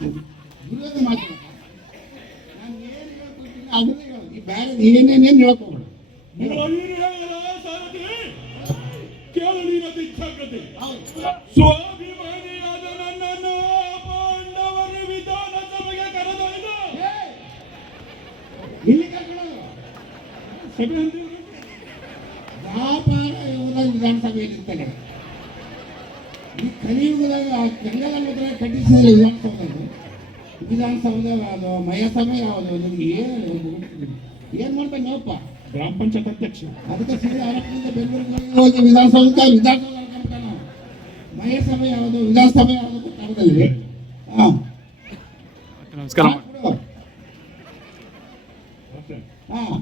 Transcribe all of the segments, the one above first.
ವಿರೋಧ ಮಾತಾಡ ನಾನು ಏನು ಹೇಳ್ಕೊಡ್ತೀನಿ ಅದನ್ನೇ ಹೇಳು. ಈ ಬೇರೆ ಏನೇನೇನು ಹೇಳ್ಕೊಬೇಡ. ಸ್ವಾಭಿಮಾನಿಯಾದ ನನ್ನನ್ನು ಪಾಂಡವರು ವಿಧಾನಸಭೆಗೆ ಕರೆದೊಯ್ದು ಇಲ್ಲಿ ಕರ್ಕೊಳ್ಳೋದು ವ್ಯಾಪಾರ ಯುಗದ ವಿಧಾನಸಭೆಯಲ್ಲಿರ್ತಾನೆ. ಈ ಕಲಿಯುಗದಾಗ ಜಂಗಲ ಮೊದಲ ಕಟ್ಟಿಸಿದಲ್ಲಿ ವಿಧಾನಸೌಧ ಯಾವುದು ಮಯಸಭೆ ಯಾವುದು ನಿಮ್ಗೆ ಏನು ಮಾಡ್ತಾನೆ ನೀವಪ್ಪ? ಗ್ರಾಮ ಪಂಚಾಯತ್ ಅಧ್ಯಕ್ಷ. ಅದಕ್ಕೆ ಸೀದಾ ಅರಕದಿಂದ ಬೆಂಗಳೂರಿಗೆ ಹೋಗಿ ವಿಧಾನಸೌಧ ಮಯಸಭೆ ಯಾವುದು ವಿಧಾನಸಭೆ ಯಾವುದು ಗೊತ್ತಾಗೋದಲ್ಲಿ ಹಾಂ ನಮಸ್ಕಾರ. ಹಾಂ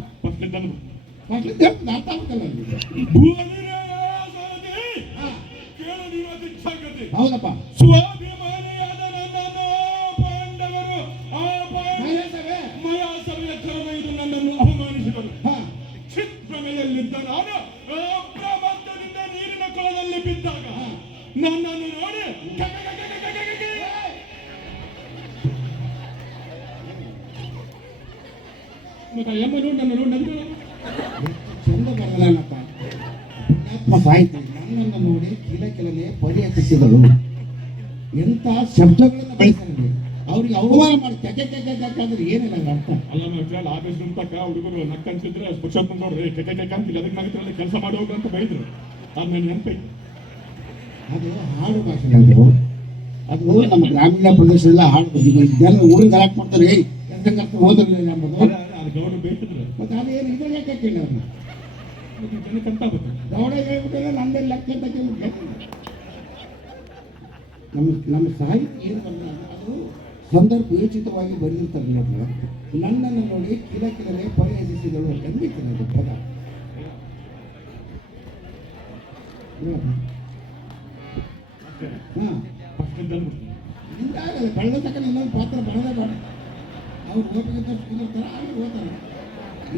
ಹೌದಪ್ಪ. ಸ್ವಾಭಿಮಾನಿಯಾದ ನನ್ನನ್ನು ಪಾಂಡವರು ಮಯಾಸಭೆಯ ಕರೆದೊಯ್ದು ನನ್ನನ್ನು ಅವಮಾನಿಸಿದರು. ಚಿತ್ರಮೆಯಲ್ಲಿದ್ದ ನಾನು ಅಪ್ರಮತ್ತದಿಂದ ನೀರಿನ ಕೊಳದಲ್ಲಿ ಬಿದ್ದಾಗ ನನ್ನನ್ನು ನೋಡಿ ಚಂದ ಬರಲಪ್ಪ. ಸಾಹಿತ್ಯ ನನ್ನನ್ನು ನೋಡಿ ಕಿಲಕಿಲನೆ ಪರಿಹರಿಸಿದಳು. ಎಂಥ ಶಬ್ದಗಳನ್ನು ಬಳಸಿದ್ರೆ ಅವ್ರಿಗೆ ಅವಮಾನ ಮಾಡಿ ಕೆಕ್ಕೆ ಏನಿಲ್ಲ ಅರ್ಥ ಅಲ್ಲ. ಆಫೀಸ್ ತಕ್ಕ ಹುಡುಗರು ನಕ್ಕಂತಿದ್ರೆ ಪುರುಷೋತ್ತಮ ನೋಡ್ರಿ ಕೆಕ್ಕೆ ಅಂತಿಲ್ಲ ಅದಕ್ಕೆ ನಗತ್ರಲ್ಲಿ ಕೆಲಸ ಮಾಡಿ ಹೋಗು ಅಂತ ಬೈದ್ರು. ಅದು ನನ್ನ ನೆನಪೈತಿ. ಅದು ಹಾಡು ಭಾಷೆ ಅದು ನಮ್ಮ ಗ್ರಾಮೀಣ ಪ್ರದೇಶದಲ್ಲ ಹಾಡು ಜನ ಊರಿಗೆ ಗಲಾಟೆ ಮಾಡ್ತಾರೆ. ಕೆಲಸ ಹೋದ್ರಲ್ಲ ನಮ್ಮದು ಅದು ಗೌಡ ಬೇಕಿದ್ರು ಮತ್ತೆ ಅದೇನು ಇದ್ರೆ ಯಾಕೆ ಕೇಳಿ ಅವ್ರನ್ನ ಜನಕ್ಕೆ ಅಂತ ಆಗುತ್ತೆ. ಗೌಡ ಹೇಳ್ಬಿಟ್ರೆ ನಂದೇ ಲೆಕ್ಕ ಅಂತ ನಮ್ಮ ಸಾಹಿತ್ಯ ಏನು ಬಂದ ಅದು ಸಂದರ್ಭೋಚಿತವಾಗಿ ಬರೆದಿರ್ತಾರೆ ನೋಡ್ರಿ. ನನ್ನನ್ನು ನೋಡಿ ಕಿಲಕಿಲನೆ ಪರಿಹರಿಸಿದಳು ಖಂಡಿತ ಅದು ಪದ. ಹಾಂ ಹಿಂಗಾಗಲ್ಲ. ಕಳ್ಳ ತಕ್ಕ ಇನ್ನೊಂದು ಪಾತ್ರ ಬರೋದೇ ಬೇಡ. ಅವ್ರು ಓದ್ಬೇಕಂತ ಕುಂದಿರ್ತಾರೆ ಆಮೇಲೆ ಓದ್ತಾರೆ.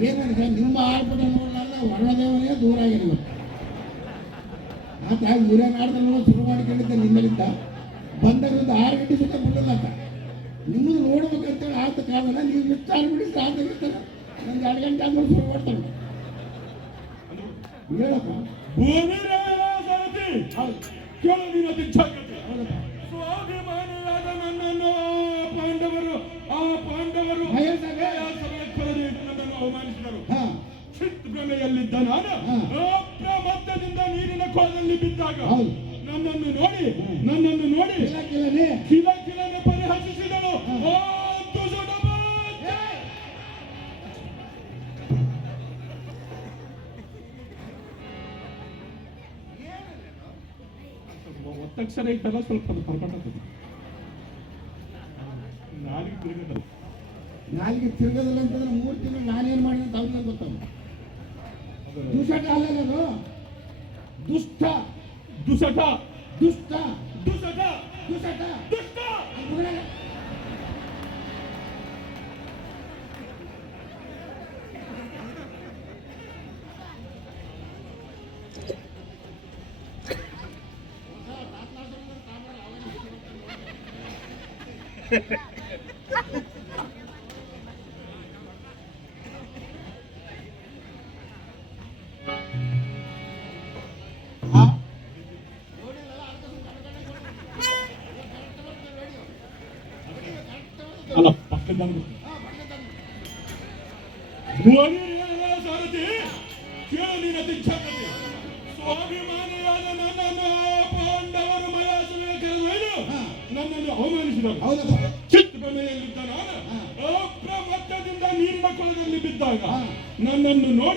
ಏನಂದ್ರೆ ನಿಮ್ಮ ಆಳ್ಪಟ ನೋಡಲ್ಲ ವರ್ಣದೇವನೇ ದೂರ ಆಗಿರ್ಬೇಕು. ಆತ ಹಿರಿಯನಾಡ್ದಲ್ಲಿ ಶುರು ಮಾಡಿಕೊಂಡಿದ್ದ ನಿಮ್ಮಲ್ಲಿದ್ದ ಬಂದರಿಂದ 6 ಗಂಟೆ ಸುತ್ತ ಬಿಡಲ್ಲ ಆತ. ನಿಮ್ಮದು ನೋಡ್ಬೇಕಂತೇಳಿ ಆತ ಕಾದಲ್ಲ ನೀವು ಇಷ್ಟು 6 ಬಿಡಿ ಸಾಧಿರ್ತಾನೆ. ಒಂದು 2 ಗಂಟೆ ಆದ್ಮೇಲೆ ಶುರು ಮಾಡ್ತಾನೆ. ಹೇಳಪ್ಪ ಸ್ವಾಭಿಮಾನಿಯಾದ ನನ್ನನ್ನು ಪಾಂಡವರು ನನ್ನನ್ನು ಅವಮಾನಿಸಿದರು. ಚಿತ್ರಮೆಯಲ್ಲಿದ್ದ ನಾನು ಅಪ್ರಮತ್ತದಿಂದ ನೀರಿನ ಕೊಳದಲ್ಲಿ ಬಿದ್ದಾಗ ನನ್ನನ್ನು ನೋಡಿ ಕಿಲಕಿಲನೆ ಪರಿಹರಿಸಿದಳು. ಒತ್ತಕ್ಷರ ಐತಲ್ಲ ಸ್ವಲ್ಪ ಅದು ಪರ್ಕಟ್ಟದ ನಾಲಿಗೆ ತಿರುಗೋದಿಲ್ಲ ಅಂತಂದ್ರೆ 3 ತಿಂಗಳು ನಾನೇನು ಮಾಡಿದೆ ಅಂತ ಅವ್ರಿಗೆ ಗೊತ್ತಾಗ. ದುಸಟ ಅಲ್ಲ ಅದು ದುಷ್ಟ ದುಸಟ ದುಷ್ಟ ದುಸಟ ದುಸಟ ದುಷ್ಟ. ಅಲ್ಲ ಪಕ್ಕದ ಸಾರಥಿ ಕೇಳು ನಿನ್ನ ದಿಚ್ಛಾಗತಿ. ಸ್ವಾಭಿಮಾನಿಯಾದ ನನ್ನನ್ನು ಪಾಂಡವರು ಮಯಾಸಭೆಗೆ ಕರೆದೊಯ್ದು ನನ್ನನ್ನು ಅವಮಾನಿಸಿದರು. ಚಿತ್ರಮೆಯಲ್ಲಿದ್ದ ನಾನು ಅಪ್ರಮತ್ತದಿಂದ ನೀರಿನ ಕೊಳದಲ್ಲಿ ಬಿದ್ದಾಗ ನನ್ನನ್ನು ನೋಡಿ